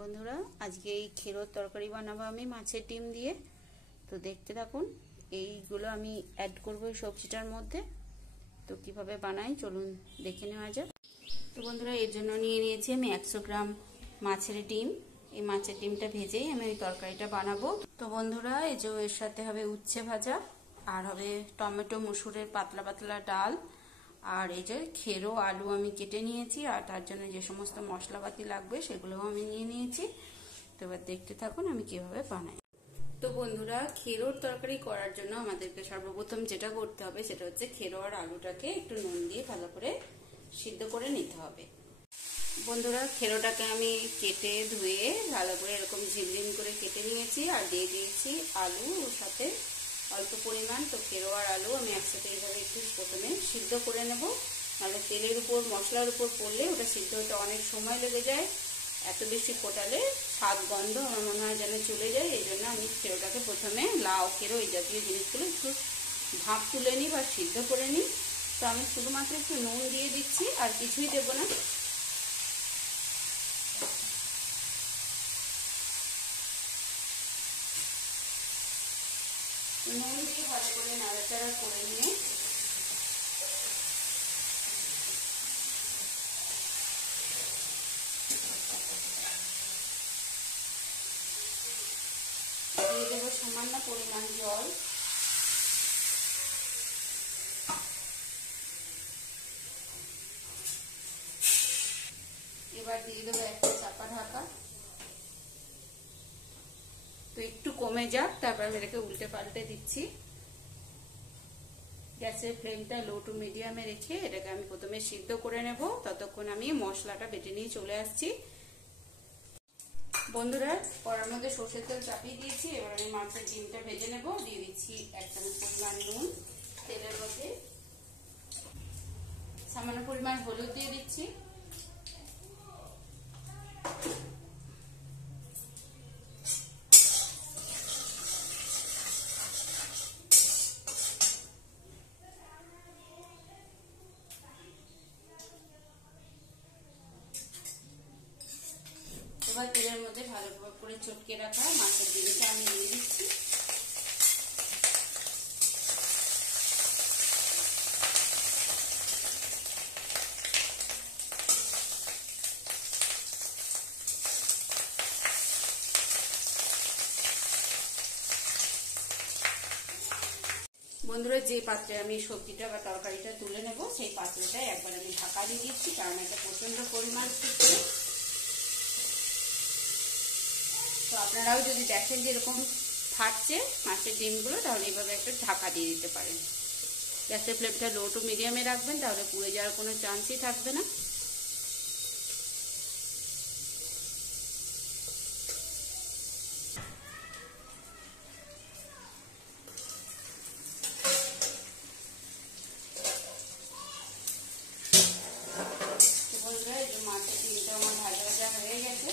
বন্ধুরা, আজকে এই খেরোর তরকারি বানাবো আমি মাছের ডিম দিয়ে। তো দেখতে থাকুন। এইগুলো আমি অ্যাড করবো এই সবজিটার মধ্যে। তো কিভাবে বানাই চলুন দেখে নেওয়া যাক। তো বন্ধুরা, এর জন্য নিয়ে নিয়েছি আমি 100 গ্রাম মাছের ডিম। এই মাছের ডিমটা ভেজেই আমি ওই তরকারিটা বানাবো। তো বন্ধুরা, এই যে এর সাথে হবে উচ্ছে ভাজা, আর হবে টমেটো মসুরের পাতলা পাতলা ডাল, আর এই যে খেরো আলু আমি কেটে নিয়েছি, আর তার জন্য যে সমস্ত মশলাপাতি লাগবে সেগুলোও আমি নিয়ে নিয়েছি। তো এবার দেখতে থাকুন আমি কিভাবে বানাই। তো বন্ধুরা, খেরোর তরকারি করার জন্য আমাদেরকে সর্বপ্রথম যেটা করতে হবে সেটা হচ্ছে খেরো আর আলুটাকে একটু নুন দিয়ে ভালো করে সিদ্ধ করে নিতে হবে। বন্ধুরা, খেরোটাকে আমি কেটে ধুয়ে ভালো করে এরকম ঝিমঝিম করে কেটে নিয়েছি, আর দিয়ে দিয়েছি আলু ওর সাথে অল্প পরিমাণ। তো খেরো আর আলু আমি একসাথে এইভাবে একটু প্রথমে সিদ্ধ করে নেব, নাহলে তেলের উপর মশলার উপর পড়লে ওটা সিদ্ধ হতে অনেক সময় লেগে যায়। এত বেশি ফোটালে স্বাদ গন্ধ আমার মনে হয় যেন চলে যায়। এই জন্য আমি খেরোটাকে প্রথমে লাউ খেরো এই জাতীয় জিনিসগুলো একটু ভাপ তুলে নিই বা সিদ্ধ করে নিই। তো আমি শুধুমাত্র একটু নুন দিয়ে দিচ্ছি, আর কিছুই দেবো না। নুন দিয়ে ভালো করে নাড়াচাড়া করে নিয়ে দিয়ে দেবো সামান্য পরিমাণ জল। এবার দিয়ে দেবো একটা চাপা ঢাকা। তো একটু কমে যাক, তারপর আমি এটাকে উল্টে পাল্টে দিচ্ছি। গ্যাসের ফ্লেমটা লো টু মিডিয়ামে রেখে এটাকে আমি প্রথমে সিদ্ধ করে নেব, ততক্ষণ আমি মশলাটা বেটে নিয়ে চলে আসছি। বন্ধুরা, কড়ার মধ্যে সরষের তেল চাপিয়ে দিয়েছি। এবার আমি মাছের ডিমটা ভেজে নেব। দিয়ে দিচ্ছি 1 চামচ পরিমাণ নুন তেলের মধ্যে, সামান্য পরিমাণ হলুদ দিয়ে দিচ্ছি, এবার তেলের মধ্যে ভালো করে চটকে রাখা মাছের ডিমটা আমি দিয়ে দিচ্ছি। বন্ধুরা, যে পাত্রে আমি সবজিটা বা তরকারিটা তুলে নেব সেই পাত্রটায় একবার আমি ঢাকা দিয়ে দিচ্ছি, কারণ এটা প্রচন্ড পরিমাণ ফুটছে। তো আপনারাও যদি দেখেন যে এরকম ফাটছে মাছের ডিমগুলো, তাহলে এইভাবে একটা ঢাকা দিয়ে দিতে পারেন। গ্যাসের ফ্লেমটা লো টু মিডিয়ামে রাখবেন, তাহলে পুড়ে যাওয়ার কোনো চান্সই থাকবে না। মাছের ডিমটা আমার ভাজা ভাজা হয়ে গেছে।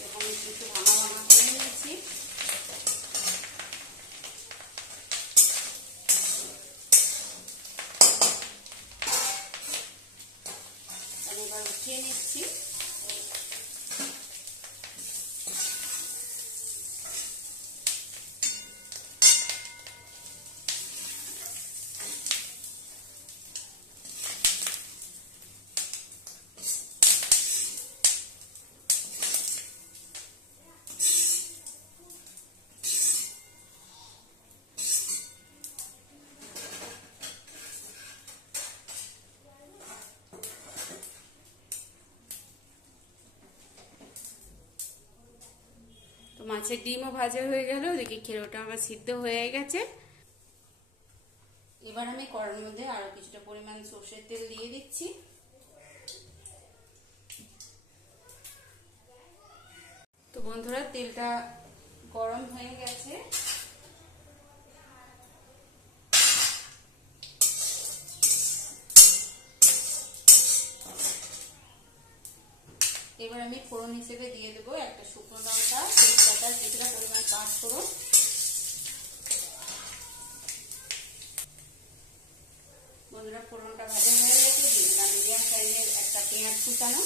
এরকম একটু ভাঙা ভাঙা করে নিয়েছি। এবার উঠিয়ে নিচ্ছি। মাছের ডিমও ভাজা হয়ে গেল, ওদিকে খেরোটা আমার সিদ্ধ হয়ে গেছে। এবার আমি কড়ার মধ্যে আরো কিছুটা পরিমাণ সরষের তেল দিয়ে দিচ্ছি। তো বন্ধুরা, তেলটা গরম হয়ে গেছে। এবার আমি ফোড়ন হিসেবে দিয়ে দেবো একটা শুকনো লঙ্কা, তেজপাতা, কিছুটা পরিমাণ পাঁচফোড়ন। বন্ধুরা, ফোড়নটা ভাজা হয়ে গেছে। সাইজের একটা পেঁয়াজ কুচানো,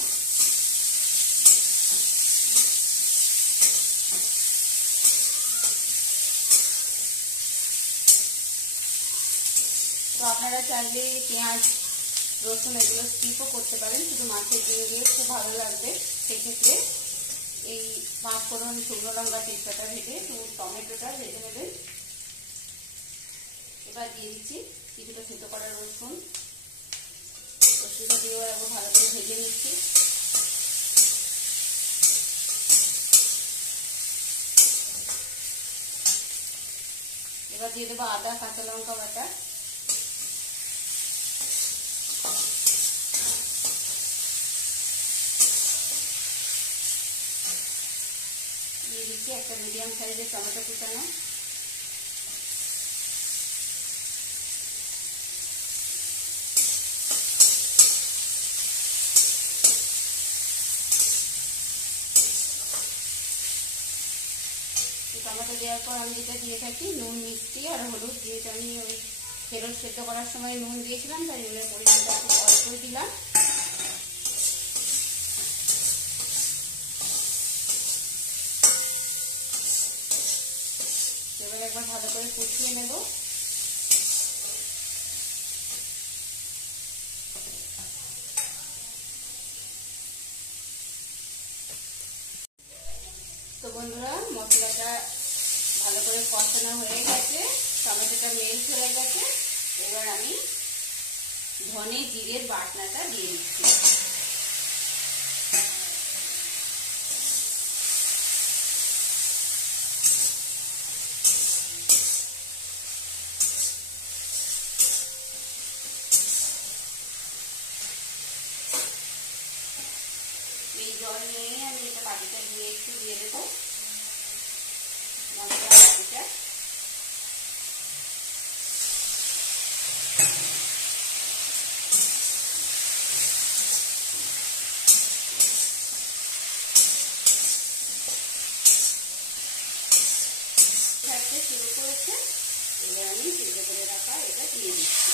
তো আপনারা চাইলে পেঁয়াজ রসুন এগুলো স্কিপও করতে পারেন, শুধু মাছের ডিম দিয়ে খুব ভালো লাগবে। সেক্ষেত্রে এই 5 ফোড়ন, শুকনো লঙ্কা, তেজপাতা ভেজে টমেটোটা ভেজে নেবেন। এবার দিয়ে দিচ্ছি কিছুটা থেতো করা রসুন, রসুনটা দিয়েও একবার ভালো করে ভেজে নিচ্ছি। এবার দিয়ে দেবো আদা কাঁচা লঙ্কা বাটা, দিয়ে দিচ্ছি একটা মিডিয়াম সাইজের টমেটো কুচানো, টমেটো দেওয়ার পর আমি যেটা দিয়ে থাকি নুন, মিষ্টি আর হলুদ, যেহেতু আমি ওই ফেরত সেদ্ধ করার সময় নুন দিয়েছিলাম তাই নুনের পরিমাণটা খুব অল্পই দিলাম। এবার একবার ভালো করে কষিয়ে নেব। তো বন্ধুরা, মশলাটা ভালো করে কষানো হয়ে গেছে, টমেটোটা মেল্ট হয়ে গেছে। এবার আমি ধনে জিরের বাটনাটা দিয়ে দিচ্ছি। এই জল নিয়ে আমি এটা বাটিটা দিয়ে একটু দিয়ে দেবো, মশলা বাটিটা। শুরু করেছে, এবার আমি সিদ্ধ করে রাখা এটা দিয়ে দিচ্ছি।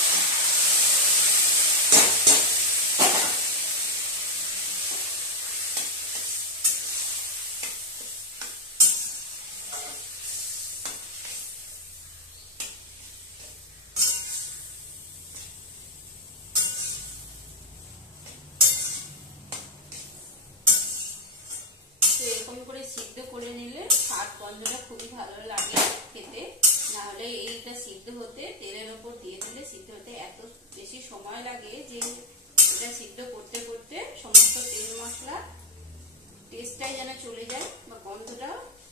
এরকম করে সিদ্ধ করে নিলে স্বাদ গন্ধটা খুবই ভালো লাগে খেতে। না হলে এইটা সিদ্ধ হতে তেলের ওপর দিয়ে দিলে সিদ্ধ হতে এত বেশি সময় লাগে যে এটা সিদ্ধ করতে করতে সমস্ত তেল মশলা টেস্টটাই যেন চলে যায় বা গন্ধটা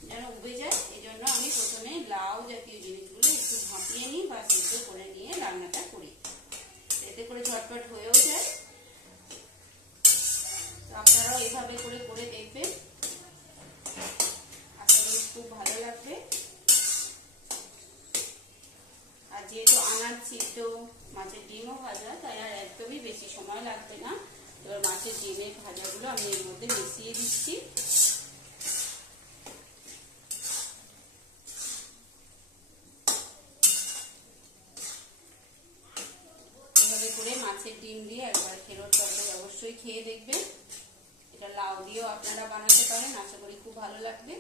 যেন উবে যায়। এই জন্য আমি প্রথমে লাউ জাতীয় জিনিসগুলো একটু ভাপিয়ে নিই বা সিদ্ধ করে নিয়ে রান্নাটা করি, এতে করে ঝটপট হয়েও যায়। তো আপনারাও এভাবে করে করে দেখবেন, খুব ভালো লাগবে। আর যেহেতু আনাজ সিদ্ধ, মাছের ডিমও ভাজা, তাই আর একদমই বেশি সময় লাগবে না। এবার মাছের ডিমের ভাজাগুলো আমি এর মধ্যে মিশিয়ে দিচ্ছি। এভাবে করে মাছের ডিম দিয়ে একবার ফেরত তরকারি অবশ্যই খেয়ে দেখবেন। এটা লাউ দিয়েও আপনারা বানাতে পারেন, আশা করি খুব ভালো লাগবে।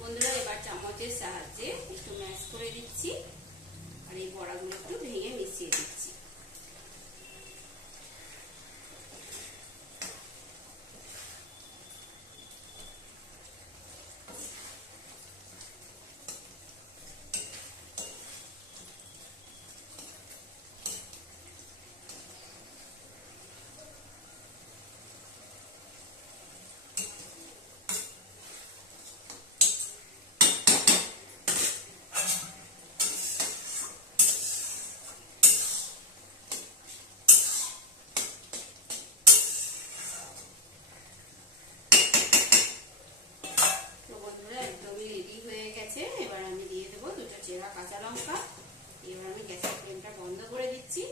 বন্ধুরা, এবার চামচের সাহায্যে একটু ম্যাশ করে দিচ্ছি আর এই বড়াগুলো একটু ভেঙে মিশিয়ে দিচ্ছি। কাঁচা লঙ্কা। এবার আমি গ্যাসের ফ্লেমটা বন্ধ করে দিচ্ছি,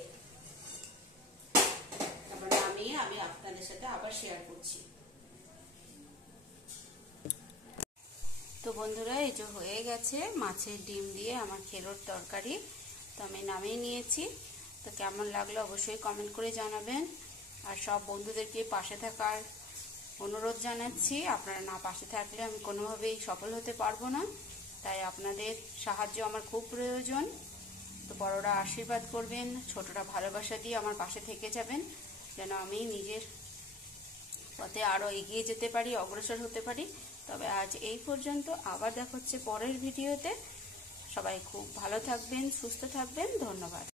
তারপর নামিয়ে আমি আপনাদের সাথে আবার শেয়ার করছি। তো বন্ধুরা, এই যে হয়ে গেছে মাছের ডিম দিয়ে আমার খেরোর তরকারি। তো আমি নামিয়ে নিয়েছি। তো কেমন লাগলো অবশ্যই কমেন্ট করে জানাবেন। আর সব বন্ধুদেরকে পাশে থাকার অনুরোধ জানাচ্ছি। আপনারা না পাশে থাকলে আমি কোনোভাবেই সফল হতে পারবো না, তাই আপনাদের সাহায্য আমার খুব প্রয়োজন। তো বড়রা আশীর্বাদ করবেন, ছোটরা ভালোবাসা দিয়ে আমার পাশে থেকে যাবেন, যেন আমি নিজের পথে আরও এগিয়ে যেতে পারি, অগ্রসর হতে পারি। তবে আজ এই পর্যন্ত, আবার দেখা হচ্ছে পরের ভিডিওতে। সবাই খুব ভালো থাকবেন, সুস্থ থাকবেন। ধন্যবাদ।